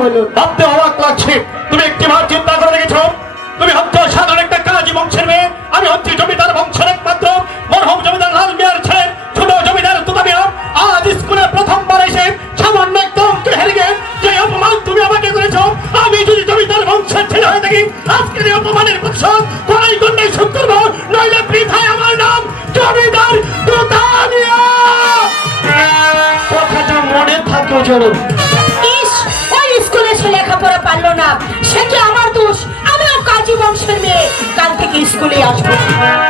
ভাবতে অবাক লাগছে। তুমি একটি বার চিন্তা করে দেখেছ? তুমি হচ্ছে সাধারণ একটা কাজী বংশের মেয়ে। আমি হচ্ছি জমিদার বংশের একমাত্র। মরহম জমিদার লাল মিয়ার ছেলে, ছোট জমিদার তুতা আজ স্কুলে প্রথমবার এসে সামান্য একটা অঙ্কে হেরে গিয়ে যে অপমান তুমি আমাকে করেছ, আমি যদি জমিদার বংশের ছেলে হয়ে থাকি আজকের এই অপমানের প্রতিশোধ কড়াই গন্ডাই শোধ নইলে বৃথায় আমার নাম জমিদার তুতা কথাটা মনে থাকে চলুন স্কুলে আসব